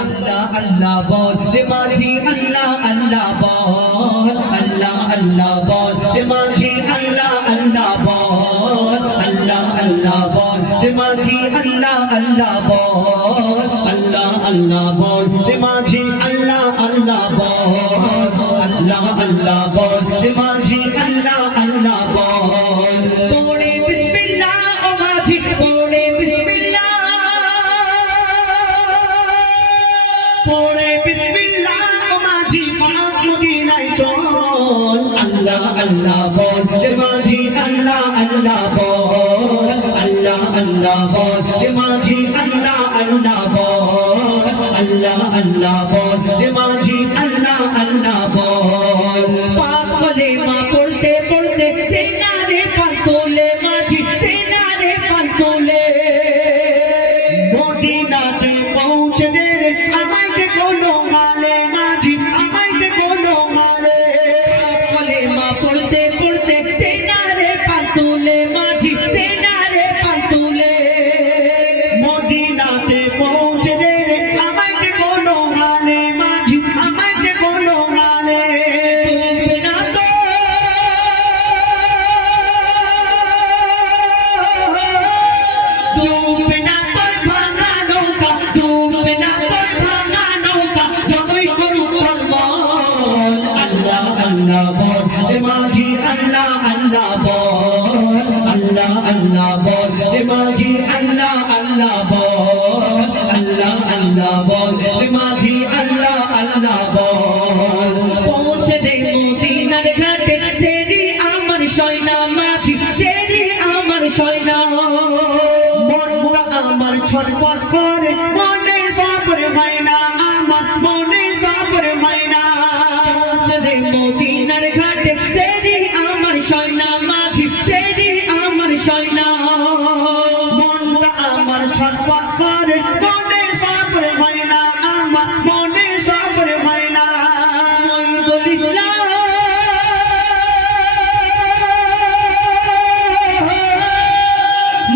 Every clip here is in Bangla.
আল্লাহ আল্লাহ বল রে মাঝি আল্লাহ আল্লাহ বল আল্লাহ আল্লাহ বল রে মাঝি আল্লাহ আল্লাহ বল আল্লাহ আল্লাহ বল রে মাঝি আল্লাহ আল্লাহ বল আল্লাহ আল্লাহ বল রে মাঝি আল্লাহ আল্লাহ বল আল্লাহ আল্লাহ বল রে মাঝি আল্লাহ আল্লাহ বল পড়ে বিসমিল্লাহ ও মাঝি পড়ে বিসমিল্লাহ পড়ে বিসমিল্লাহ ও মাঝি পাক মদিনায় চল আল্লাহ আল্লাহ বল রে মাঝি আল্লাহ আল্লাহ বল আল্লাহ আল্লাহ বল রে মাঝি আল্লাহ আল্লাহ বল আল্লাহ আল্লাহ বল রে মাঝি আল্লাহ আল্লাহ বল পাক কলেমা পড়তে পড়তে তেনারে পাল তোলে মাঝি তেনারে পাল তোলে মদিনাতে পৌঁছে দে রে আমাকে কোনো গালে মাঝি আমাকে কোনো গালে কলেমা পড়তে পড়তে তেনারে পাল তোলে মাঝি তেনারে পাল তোলে মদিনাতে পৌঁছে দে রে আমাকে কোনো গালে মাঝি আমাকে কোনো গালে ডুবে না তো ডুবে না তোর ভাঙা নৌকা ডুবে না তোর ভাঙা নৌকা যতই করুক টলমল আল্লাহ আল্লাহ বল রে মাঝি আল্লাহ আল্লাহ বল আল্লাহ আল্লাহ বল রে মাঝি আল্লাহ আল্লাহ বল আল্লাহ আল্লাহ বল রে মাঝি আল্লাহ আল্লাহ বল পৌঁছে দে মদিনার ঘাটে তেরি আমার সয়না মাঝি তেরি আমার সয়না মনটা আমার ছটফট করে মনে সবর মাইনা আমার মনে সবর মাইনা পৌঁছে দে মদিনার ঘাটে তেরি আমার সয়না মাঝি তেরি আমার সয়না মনটা আমার ছটফট করে মনে সবর মাইনা আমার মনে সবর মাইনা মঈদুল ইসলাম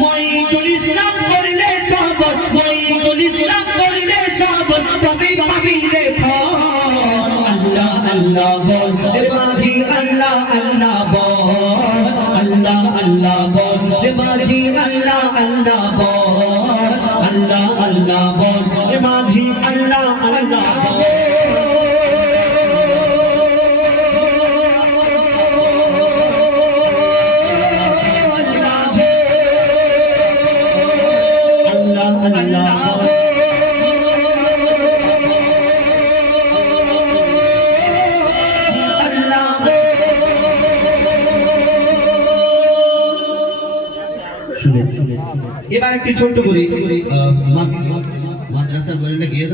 মঈদুল ইসলাম করলে সবর মঈদুল ইসলাম করলে সবর তবে পাবি রে ফল আল্লাহ আল্লাহ বল রে মাঝি আল্লাহ আল্লাহ বল আল্লাহ আল্লাহ বল রে মাঝি আল্লাহ আল্লাহ বল আল্লাহ আল্লাহ বল রে মাঝি আল্লাহ আল্লাহ বল এবার একটি ছোট্ট করি মাদ্রাসার বলে গিয়ে